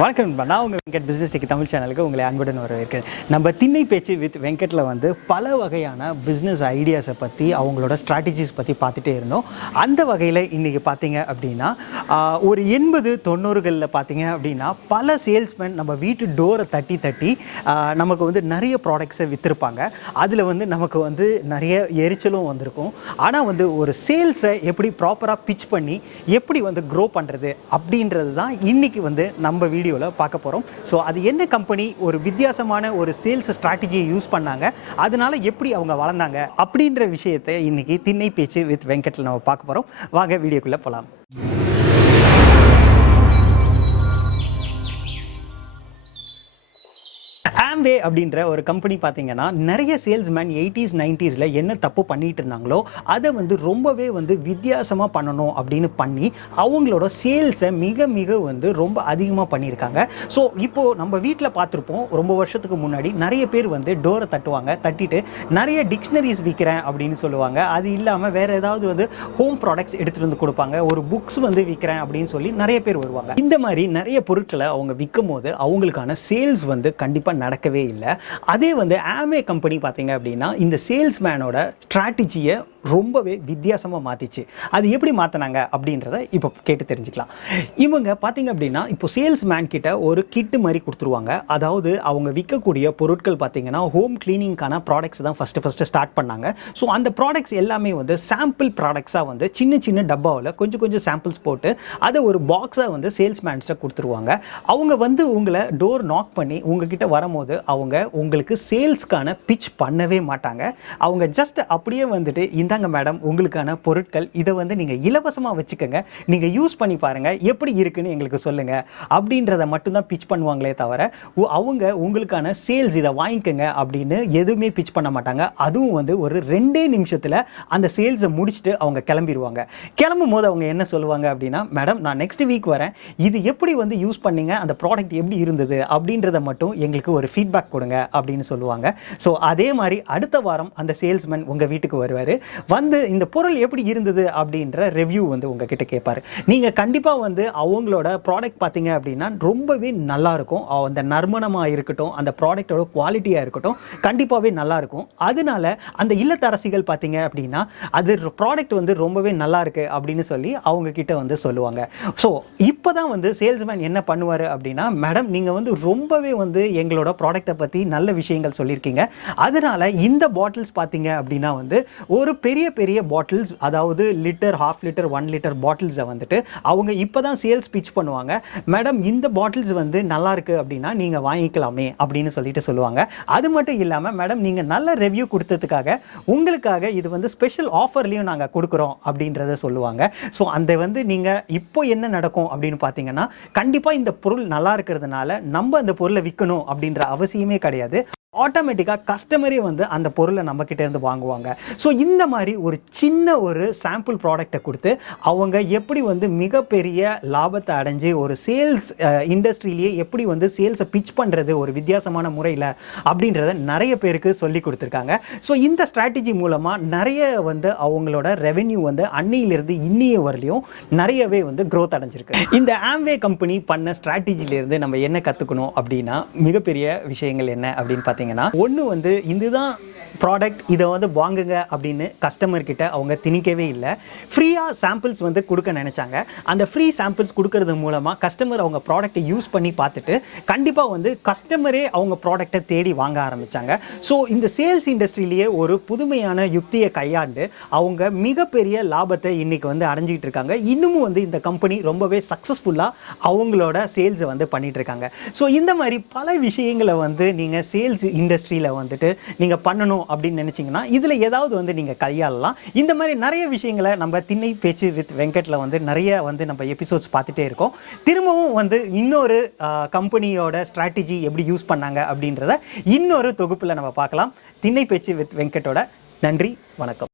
வணக்கம் நண்பா, நான் உங்கள் வெங்கட் பிஸ்னஸ் டெக்கி தமிழ் சேனலுக்கு உங்களை அன்புடன் வரவேற்கிறேன். நம்ம திண்ணை பேச்சு வித் வெங்கட்டில் வந்து பல வகையான பிஸ்னஸ் ஐடியாஸை பற்றி அவங்களோட ஸ்ட்ராட்டஜிஸ் பற்றி பார்த்துட்டே இருந்தோம். அந்த வகையில் இன்றைக்கி பார்த்தீங்க அப்படின்னா ஒரு 80-90களில் பார்த்தீங்க அப்படின்னா பல சேல்ஸ்மேன் நம்ம வீட்டு டோரை தட்டி நமக்கு வந்து நிறைய ப்ராடக்ட்ஸை விற்றுருப்பாங்க. அதில் வந்து நமக்கு வந்து நிறைய எரிச்சலும் வந்திருக்கும். ஆனால் வந்து ஒரு சேல்ஸை எப்படி ப்ராப்பராக பிச் பண்ணி எப்படி வந்து க்ரோ பண்ணுறது அப்படின்றது தான் இன்றைக்கி வந்து நம்ம வீடியோவில் பார்க்க போகிறோம். ஸோ அது என்ன கம்பெனி ஒரு வித்தியாசமான ஒரு சேல்ஸ் ஸ்ட்ராட்டஜியை யூஸ் பண்ணாங்க, அதனால எப்படி அவங்க வளர்ந்தாங்க அப்படின்ற விஷயத்தை இன்னைக்கு திண்ணை பேச்சு வித் வெங்கட்டில் நம்ம பார்க்க போகிறோம். வாங்க வீடியோக்குள்ளே போகலாம். ஆம்வே அப்படின்ற ஒரு கம்பெனி பார்த்தீங்கன்னா நிறைய சேல்ஸ்மேன் 80s 90ஸ்ல என்ன தப்பு பண்ணிட்டு இருந்தாங்களோ அதை வந்து ரொம்பவே வந்து வித்தியாசமாக பண்ணணும் அப்படின்னு பண்ணி அவங்களோட சேல்ஸை மிக மிக வந்து ரொம்ப அதிகமாக பண்ணியிருக்காங்க. ஸோ இப்போது நம்ம வீட்டில் பார்த்துருப்போம், ரொம்ப வருஷத்துக்கு முன்னாடி நிறைய பேர் வந்து டோரை தட்டிட்டு நிறைய டிக்ஷனரிஸ் விற்கிறேன் அப்படின்னு சொல்லுவாங்க. அது இல்லாமல் வேறு ஏதாவது வந்து ஹோம் ப்ராடக்ட்ஸ் எடுத்துகிட்டு வந்து கொடுப்பாங்க. ஒரு புக்ஸ் வந்து விற்கிறேன் அப்படின்னு சொல்லி நிறைய பேர் வருவாங்க. இந்த மாதிரி நிறைய பொருட்களை அவங்க விற்கும் போது அவங்களுக்கான சேல்ஸ் வந்து கண்டிப்பாக நடக்கவே இல்லை. அதே வந்து ஆம்வே கம்பெனி பார்த்தீங்க அப்படின்னா இந்த சேல்ஸ்மேனோட ஸ்ட்ராட்டஜியை ரொம்பவே வித்தியாசமாக மாற்றிச்சு. அது எப்படி மாற்றினாங்க அப்படின்றத இப்போ கேட்டு தெரிஞ்சுக்கலாம். இவங்க பார்த்தீங்க அப்படின்னா இப்போ சேல்ஸ்மேன் கிட்ட ஒரு கிட்டு மாதிரி கொடுத்துருவாங்க. அதாவது அவங்க விற்கக்கூடிய பொருட்கள் பார்த்தீங்கன்னா ஹோம் கிளீனிங்கான ப்ராடக்ட்ஸ் தான் ஃபஸ்ட்டு ஸ்டார்ட் பண்ணாங்க. ஸோ அந்த ப்ராடக்ட்ஸ் எல்லாமே வந்து சாம்பிள் ப்ராடக்ட்ஸாக வந்து சின்ன டப்பாவில் கொஞ்சம் சாம்பிள்ஸ் போட்டு அதை ஒரு பாக்ஸாக வந்து சேல்ஸ்மேன்ஸ்ட்டை கொடுத்துருவாங்க. அவங்க வந்து உங்களை டோர் நாக் பண்ணி உங்ககிட்ட வரும்போது அவங்க உங்களுக்கு சேல்ஸ்க்கான பிச் பண்ணவே மாட்டாங்க. அவங்க ஜஸ்ட் அப்படியே வந்துட்டு இந்தாங்க மேடம் உங்களுக்கான பொருட்கள், இதை வந்து நீங்கள் இலவசமாக வச்சுக்கோங்க, நீங்கள் யூஸ் பண்ணி பாருங்கள், எப்படி இருக்குன்னு எங்களுக்கு சொல்லுங்கள் அப்படின்றத மட்டும்தான் பிச் பண்ணுவாங்களே தவிர அவங்க உங்களுக்கான சேல்ஸ் இதை வாங்கிக்கோங்க அப்படின்னு எதுவுமே பிச் பண்ண மாட்டாங்க. அதுவும் வந்து ஒரு 2 நிமிஷத்தில் அந்த சேல்ஸை முடிச்சுட்டு அவங்க கிளம்பிடுவாங்க. கிளம்பும் போது அவங்க என்ன சொல்லுவாங்க அப்படின்னா, மேடம் நான் நெக்ஸ்ட் வீக் வரேன், இது எப்படி வந்து யூஸ் பண்ணீங்க, அந்த ப்ராடக்ட் எப்படி இருந்தது அப்படின்றத மட்டும் எங்களுக்கு ஒரு ஃபீட்பேக் கொடுங்க அப்படின்னு சொல்லுவாங்க. ஸோ அதே மாதிரி அடுத்த வாரம் அந்த சேல்ஸ்மேன் உங்கள் வீட்டுக்கு வருவார். வந்து இந்த பொருள் எப்படி இருந்தது அப்படின்ற ரிவ்யூ வந்து உங்ககிட்ட கேட்பாரு. நீங்கள் கண்டிப்பாக வந்து அவங்களோட ப்ராடக்ட் பார்த்தீங்க அப்படின்னா ரொம்பவே நல்லா இருக்கும். அந்த நறுமணமாக இருக்கட்டும், அந்த ப்ராடக்டோட குவாலிட்டியாக இருக்கட்டும், கண்டிப்பாகவே நல்லா இருக்கும். அதனால அந்த இல்லத்தரசிகள் பார்த்தீங்க அப்படின்னா அது ப்ராடக்ட் வந்து ரொம்பவே நல்லா இருக்கு அப்படின்னு சொல்லி அவங்க கிட்ட வந்து சொல்லுவாங்க. ஸோ இப்போ தான் வந்து சேல்ஸ்மேன் என்ன பண்ணுவார் அப்படின்னா, மேடம் நீங்கள் வந்து ரொம்பவே வந்து எங்களோட ப்ராடக்டை பற்றி நல்ல விஷயங்கள் சொல்லியிருக்கீங்க, அதனால இந்த பாட்டில்ஸ் பார்த்தீங்க அப்படின்னா வந்து ஒரு பெரிய பாட்டில்ஸ், அதாவது லிட்டர், ஹாஃப் லிட்டர், 1 லிட்டர் பாட்டில்ஸை வந்துட்டு அவங்க இப்போ தான் சேல்ஸ் பிச் பண்ணுவாங்க. மேடம் இந்த பாட்டில்ஸ் வந்து நல்லா இருக்கு அப்படின்னா நீங்கள் வாங்கிக்கலாமே அப்படின்னு சொல்லிட்டு சொல்லுவாங்க. அது மட்டும் இல்லாமல் மேடம் நீங்கள் நல்ல ரிவ்யூ கொடுத்ததுக்காக உங்களுக்காக இது வந்து ஸ்பெஷல் ஆஃபர்லையும் நாங்கள் கொடுக்குறோம் அப்படின்றத சொல்லுவாங்க. ஸோ அந்த வந்து நீங்கள் இப்போ என்ன நடக்கும் அப்படின்னு பார்த்தீங்கன்னா, கண்டிப்பாக இந்த பொருள் நல்லா இருக்கிறதுனால நம்ம அந்த பொருளை விற்கணும் அப்படின்ற அவசியமே கிடையாது. ஆட்டோமேட்டிக்காக கஸ்டமரே வந்து அந்த பொருளை நம்மக்கிட்ட இருந்து வாங்குவாங்க. ஸோ இந்த மாதிரி ஒரு சின்ன ஒரு சாம்பிள் ப்ராடக்டை கொடுத்து அவங்க எப்படி வந்து மிகப்பெரிய லாபத்தை அடைஞ்சு ஒரு சேல்ஸ் இண்டஸ்ட்ரியிலேயே எப்படி வந்து சேல்ஸை பிச் பண்ணுறது ஒரு வித்தியாசமான முறையில் அப்படின்றத நிறைய பேருக்கு சொல்லி கொடுத்துருக்காங்க. ஸோ இந்த ஸ்ட்ராட்டஜி மூலமாக நிறைய வந்து அவங்களோட ரெவென்யூ வந்து அன்னையிலிருந்து இன்னைய வரலையும் நிறையவே வந்து க்ரோத் அடைஞ்சிருக்கு. இந்த ஆம்வே கம்பெனி பண்ண ஸ்ட்ராட்டஜிலேருந்து நம்ம என்ன கற்றுக்கணும் அப்படின்னா, மிகப்பெரிய விஷயங்கள் என்ன அப்படின்னு பார்த்தீங்கன்னா, ஒன்று வந்து இதுதான் ப்ராடக்ட், இதை வந்து வாங்குங்க அப்படின்னு கஸ்டமர் கிட்ட அவங்க திணிக்கவே இல்லை. ஃப்ரீயாக சாம்பிள்ஸ் வந்து கொடுக்க நினச்சாங்க. அந்த ஃப்ரீ சாம்பிள்ஸ் கொடுக்கறது மூலமாக கஸ்டமர் அவங்க ப்ராடக்ட்டை யூஸ் பண்ணி பார்த்துட்டு கண்டிப்பாக வந்து கஸ்டமரே அவங்க ப்ராடக்டை தேடி வாங்க ஆரம்பித்தாங்க. ஸோ இந்த சேல்ஸ் இண்டஸ்ட்ரியிலேயே ஒரு புதுமையான யுக்தியை கையாண்டு அவங்க மிகப்பெரிய லாபத்தை இன்றைக்கி வந்து அடைஞ்சிக்கிட்டு இருக்காங்க. இன்னமும் வந்து இந்த கம்பெனி ரொம்பவே சக்ஸஸ்ஃபுல்லாக அவங்களோட சேல்ஸை வந்து பண்ணிகிட்டு இருக்காங்க. ஸோ இந்த மாதிரி பல விஷயங்களை வந்து நீங்கள் சேல்ஸ் இண்டஸ்ட்ரியில் வந்துட்டு நீங்கள் பண்ணணும் அப்படின்னு நினைச்சீங்கன்னா இதுல ஏதாவது வந்து நீங்க கையாளலாம். இந்த மாதிரி நிறைய விஷயங்களை நம்ம திண்ணை பேச்சு வித் வெங்கட்ல வந்து நிறைய வந்து நம்ம எபிசோட்ஸ் பார்த்துட்டே இருக்கோம். திரும்பவும் வந்து இன்னொரு கம்பெனியோட ஸ்ட்ராட்டஜி எப்படி யூஸ் பண்ணாங்க அப்படின்றத இன்னொரு தொகுப்புல நம்ம பார்க்கலாம். திண்ணை பேச்சு வித் வெங்கட்டோட. நன்றி, வணக்கம்.